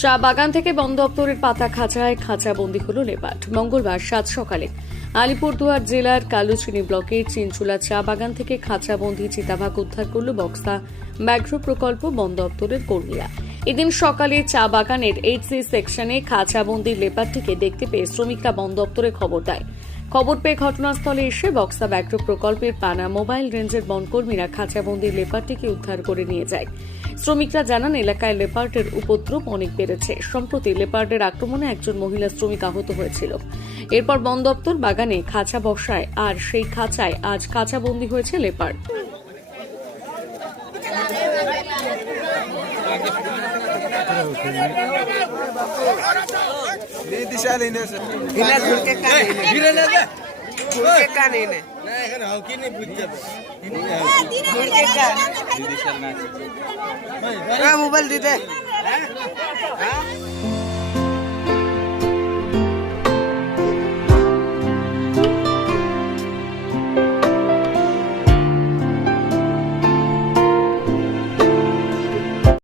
চা বাগান থেকে বন দপ্তরের পাতা খাঁচায় খাঁচা বন্দি হল নেপাট মঙ্গলবার সাত সকালে আলিপুরদুয়ার জেলার কালুচিনি ব্লকের চিনচুলা চা বাগান থেকে খাঁচাবন্দি চিতাভাগ উদ্ধার করল বক্সা ব্যাঘ্র প্রকল্প বন দপ্তরের কর্মীরা। এদিন সকালে চা বাগানের এইচ সি সেকশনে খাঁচাবন্দি লেপারটিকে দেখতে পেয়ে শ্রমিকরা বন দপ্তরে খবর দেয়। খবর পেয়ে ঘটনাস্থলে এসে বক্সা ব্যাঘ্র প্রকল্পের পানা মোবাইল রেঞ্জের বনকর্মীরা খাঁচাবন্দি লেপারটিকে উদ্ধার করে নিয়ে যায়। শ্রমিকরা জানান, এলাকায় লেপার্ডের উপদ্রব অনেক বেড়েছে। সম্প্রতি লেপার্ডের আক্রমণে একজন মহিলা শ্রমিক আহত হয়েছিল। এরপর বন দপ্তর বাগানে খাঁচা বসায়, আর সেই খাঁচায় আজ খাঁচাবন্দি হয়েছে লেপার্ড। এই দিশা নেই সে ইনা ঝুলকে কানে ইনে গিরে না দে ঝুলকে কানে ইনে না এখানে হাউকি নেই বুঝ যাবে ঝুলকে কান হ্যাঁ মোবাইল দিতে